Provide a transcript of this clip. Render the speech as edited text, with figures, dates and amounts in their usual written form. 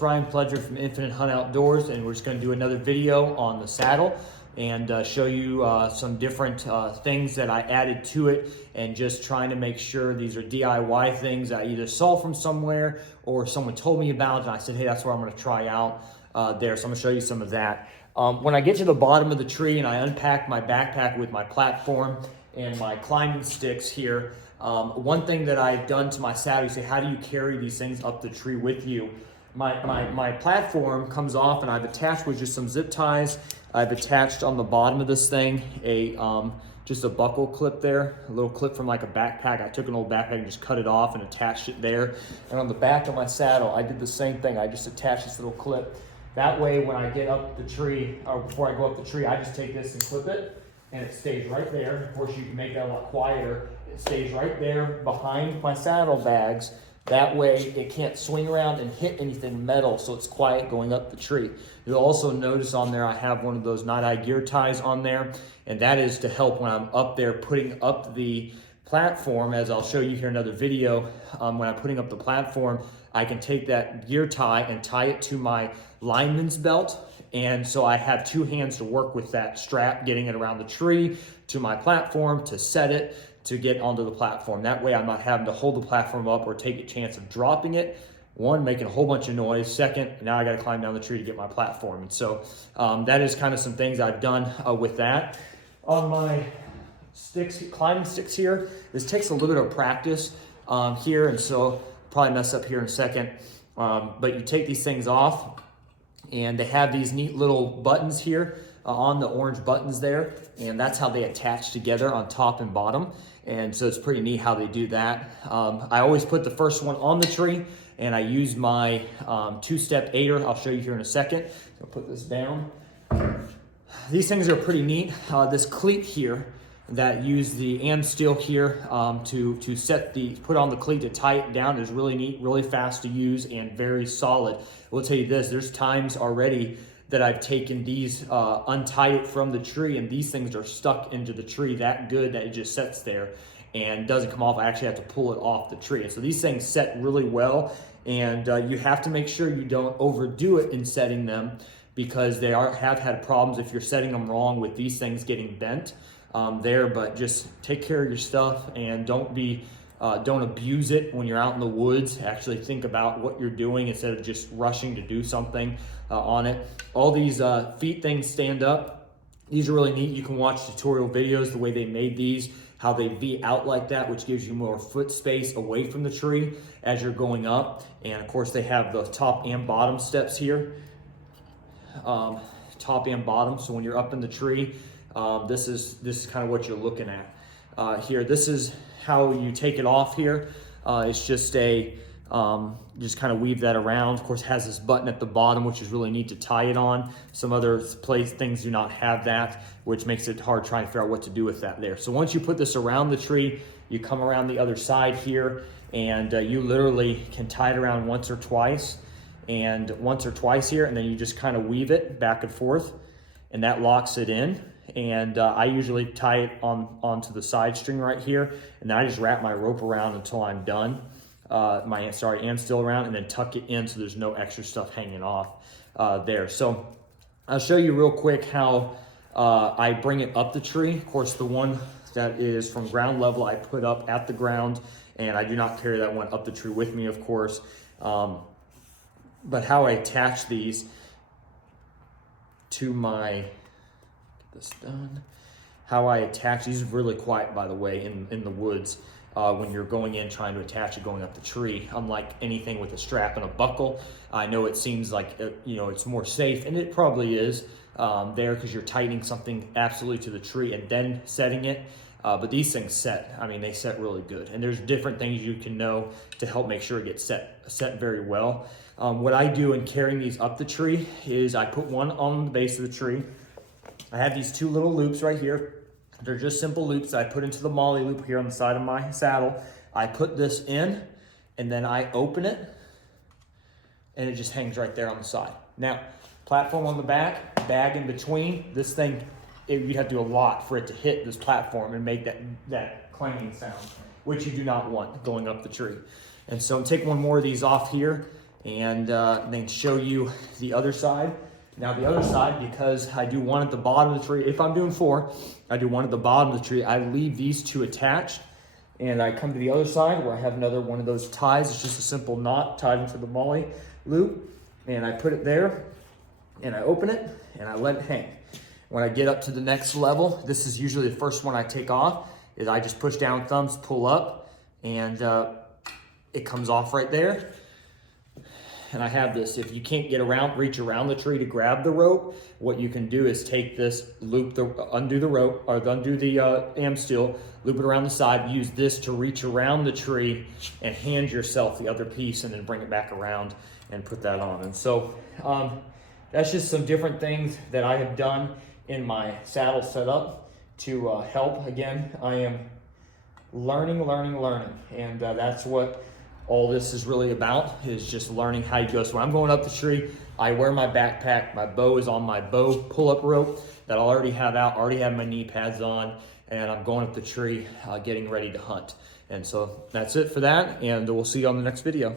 Ryan Pledger from Infinite Hunt Outdoors, and we're just going to do another video on the saddle and show you some different things that I added to it, and just trying to make sure these are DIY things I either saw from somewhere or someone told me about and I said, hey, that's what I'm going to try out there. So I'm going to show you some of that. When I get to the bottom of the tree and I unpack my backpack with my platform and my climbing sticks here, one thing that I've done to my saddle, you say, how do you carry these things up the tree with you? My platform comes off, and I've attached with just some zip ties. I've attached on the bottom of this thing just a buckle clip there, a little clip from like a backpack. I took an old backpack and just cut it off and attached it there. And on the back of my saddle, I did the same thing. I just attached this little clip. That way, when I get up the tree, or before I go up the tree, I just take this and clip it, and it stays right there. Of course, you can make that a lot quieter. It stays right there behind my saddlebags. That way it can't swing around and hit anything metal, so it's quiet going up the tree. You'll also notice on there I have one of those knot-eye gear ties on there, and that is to help when I'm up there putting up the platform. As I'll show you here in another video, when I'm putting up the platform, I can take that gear tie and tie it to my lineman's belt, and so I have two hands to work with that strap, getting it around the tree to my platform to set it to get onto the platform. That way I'm not having to hold the platform up or take a chance of dropping it. One, making a whole bunch of noise. Second, now I gotta climb down the tree to get my platform. And so that is kind of some things I've done with that. On my sticks, climbing sticks here, this takes a little bit of practice here, and so I'll probably mess up here in a second. But you take these things off, and they have these neat little buttons here on the orange buttons there, and that's how they attach together on top and bottom. And so it's pretty neat how they do that. I always put the first one on the tree, and I use my two-step aider. I'll show you here in a second. I'll put this down. These things are pretty neat. This cleat here that use the AM steel here to put on the cleat to tie it down is really neat, really fast to use, and very solid. I will tell you this, there's times already that I've taken these, untied it from the tree, and these things are stuck into the tree that good that it just sits there and doesn't come off. I actually have to pull it off the tree. And so these things set really well, and you have to make sure you don't overdo it in setting them, because they have had problems if you're setting them wrong with these things getting bent there. But just take care of your stuff, and don't abuse it when you're out in the woods. Actually think about what you're doing instead of just rushing to do something on it. All these feet things stand up. These are really neat. You can watch tutorial videos the way they made these, how they V out like that, which gives you more foot space away from the tree as you're going up. And of course they have the top and bottom steps here. Top and bottom, so when you're up in the tree, this is kind of what you're looking at here. This is how you take it off here. It's just just kind of weave that around. Of course, it has this button at the bottom, which is really neat to tie it on. Some other things do not have that, which makes it hard trying to figure out what to do with that there. So once you put this around the tree, you come around the other side here, and you literally can tie it around once or twice here, and then you just kind of weave it back and forth, and that locks it in. And I usually tie it onto the side string right here, and then I just wrap my rope around until I'm done. And still around, and then tuck it in so there's no extra stuff hanging off there. So I'll show you real quick how I bring it up the tree. Of course, the one that is from ground level I put up at the ground, and I do not carry that one up the tree with me, of course. But how I attach these to my, get this done. How I attach these is really quiet, by the way, in the woods. When you're going in trying to attach it going up the tree, unlike anything with a strap and a buckle. I know it seems like it's more safe, and it probably is there, because you're tightening something absolutely to the tree and then setting it. But these things set, I mean, they set really good, and there's different things you can know to help make sure it gets set very well. What I do in carrying these up the tree is I put one on the base of the tree. I have these two little loops right here. They're just simple loops I put into the molly loop here on the side of my saddle. I put this in, and then I open it, and it just hangs right there on the side. Now, platform on the back, bag in between. This thing, you have to do a lot for it to hit this platform and make that clanging sound, which you do not want going up the tree. And so I'm taking one more of these off here, and then show you the other side. Now the other side, because I do one at the bottom of the tree, if I'm doing 4, I do one at the bottom of the tree, I leave these 2 attached, and I come to the other side where I have another one of those ties. It's just a simple knot tied into the molly loop, and I put it there, and I open it, and I let it hang. When I get up to the next level, this is usually the first one I take off, is I just push down thumbs, pull up, and it comes off right there. And I have this, if you can't reach around the tree to grab the rope, what you can do is take this, undo the rope, or undo the am steel, loop it around the side, use this to reach around the tree and hand yourself the other piece, and then bring it back around and put that on. And so that's just some different things that I have done in my saddle setup to help. Again, I am learning, and that's what all this is really about, is just learning how you go. So when I'm going up the tree, I wear my backpack, my bow is on my bow pull-up rope that I already have out, already have my knee pads on, and I'm going up the tree getting ready to hunt. And so that's it for that, and we'll see you on the next video.